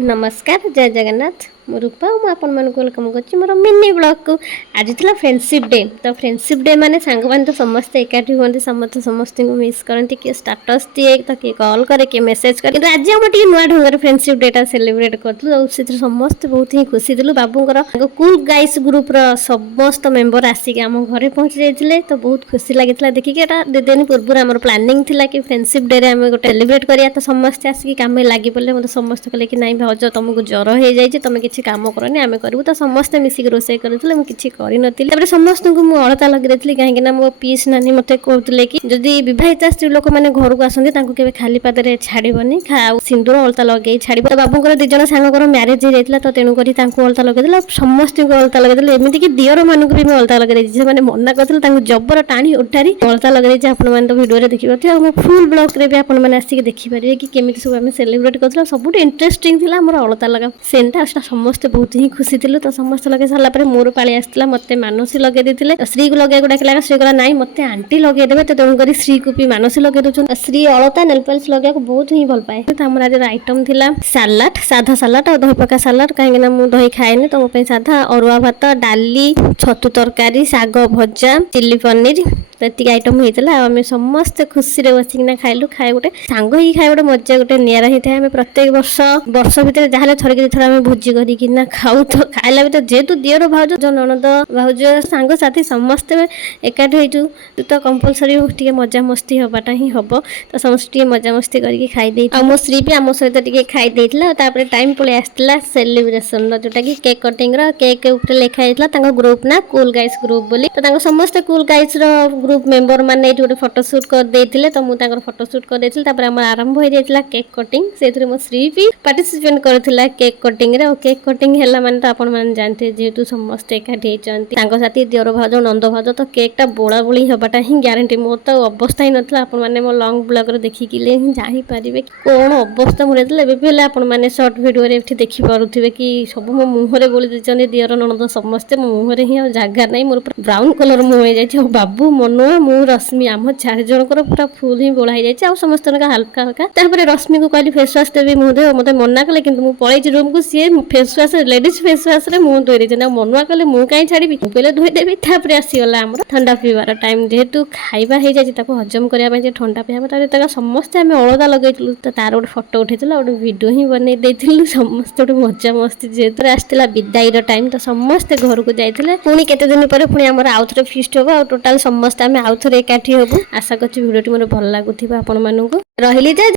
नमस्कार जय जगन्नाथ मु रूपा आपण मानक वेलकम कर मोर मिनी ब्लॉग को आज था फ्रेंडशिप डे तो फ्रेंडशिप डे माने सांग मान तो समस्ते एकाठी हुए समस्त समस्त मिस करती किए स्टाटस दिए तो किए कॉल करे किए मेसेज करे आज आम नुआ ढंग फ्रेंडशिप डे टा सेलिब्रेट करूँ समस्त बहुत ही खुशी थी बाबूर कूल गाइस ग्रुप समस्त मेंबर आसिक आम घरे पहुंची जाते तो बहुत खुशी लगी देखिए दी दिन पूर्व आम प्लानिंग थी कि फ्रेंडशिप डे आम गोटे सेलिब्रेट करिया तो समस्ते आसिक कम लगी पड़े मतलब समस्त कहले कि नहीं भाज तुमको ज्वर हो जाए तुम किसी कम करनी आम करूँ तो समस्ते मिसिक रोसे करूँ मुझे किसी कर समस्त को मुझे अलता लगे थी कहीं मो पीस नानी मत कहते कि जदि बहिता स्त्री लोक मैंने घर को आसती खाली पादे छाड़बनी सिंदूर अलता लगे छाड़ तो बाबूर दिज सांगर म्यारेज हो जाता तो तेणुक अलता लगे समस्त को अलता लगे एमती कि दियर मानक भी अलता लगे से मना करते जबर टाणी उठारी अलता लगे आपने तो भिडियो देखिए मो फुल ब्लॉग रे भी आपने आसिक देखिपारे कि केमी सब आम सेलिब्रेट कर सब इंटरेस्टिंग थी मोर अलता लगा सेंटा समस्ते बहुत ही खुशी थी तो समस्त लगे सारा मोर पाली आसला मत मानसी लगे देते श्री को लगे डाकिला श्री कहला नाई मत आंटी लगेदेवे तो तेणुक श्री को भी मानसी लगे दूसरा श्री अलता नेलपॉलिश लगे बहुत ही भल पाए तो आज आइटम थी सालाड साधा सालाड और दही पका सालाड कहीं मुझे दही खाएनि तो मोप साधा अरुआ भात डाली छतु तरकारी साग भजा चिल्ली पनीर तो आइटम होता आम समस्त खुशी बसिकिना खाइलु खाए गोटे सांग ही खाए गोटे मजा गोटे निरा ही था प्रत्येक वर्ष वर्ष भितर जहाँ थरक थर आम भोजी करना खाऊ तो खाइला भी तो जेहेतु दियर भाज जो ननद भाज सांग साथी समस्ते एकाठी हो तो कंपलसरी टे मजा मस्ती हवाटा ही हम तो समस्त मजा मस्ती करके खाई मो श्री भी आम सहित खाई टाइम पलि आसला सेलिब्रेशन जोटा कि केक कटिंग केक ऊपर लिखाई ग्रुप ना कूल गाइस ग्रुप बोली तो समस्त कूल गाइस ग्रुप मेंबर मैंने गोटे फोटोशूट करते तो मुझे फोटोशूट कर आरंभ हो जाता केक कटिंग से मो श्री भी पार्टिसिपेट करथिला केक कटिंग रे केक कटिंग हैला माने तो आपण माने जानते जेहेतु समस्त एकाठी साथी दियर भाज नंद भाज तो केक टा बोला बोली हबाटा ही ग्यारंटी मोर तो अवस्था ही नथला आपण माने मो लॉन्ग ब्लॉग रे देखिकिले ही जाहि पारिबे कोन अवस्था मोर हेतले एबे पहले आपण माने शॉर्ट वीडियो रे एठी देखि पारुथिबे कि सब मो मुंह रे बोली दिचंदी दियर ननद समस्त मो मुंह रे ही जागा नै मोर ब्राउन कलर मुंह हो जाय बाबू मनुआ मु रश्मि आम चार जनकर पूरा फुल ही बोला हो जाए समस्त हल्का हल्का तापर रश्मि को कहली फेस वाश देवी मुँह धो मत मना कले कि पलैची रूम को सी face wash ladies face wash मुँह धोई देते मनुआ कहले मुँह कहीं छाड़ी पहले धोईदेवी तापर आसीगला आम ठंडा पीबार टाइम जेहेतु खाଇବା ହେଇଯାଇଛି हजम करने ठंडा पीवा समस्ते आम अलदा लगे तो तार गोटे फटो उठे गोटे भिडियो ही बनई देलु समस्त गोटे मजा मस्ती जेहेतु आसला विदाईर टाइम तो समस्ते घर को जाते पुणी केते दिन पर पुणी आम आउ थे फिस्ट हम आ टोटाल समस्ते आम आउ थे एकाठी हबु आशा करछि भिडियोटी मोर भल लागुथिबा आपण मानकु रहिली।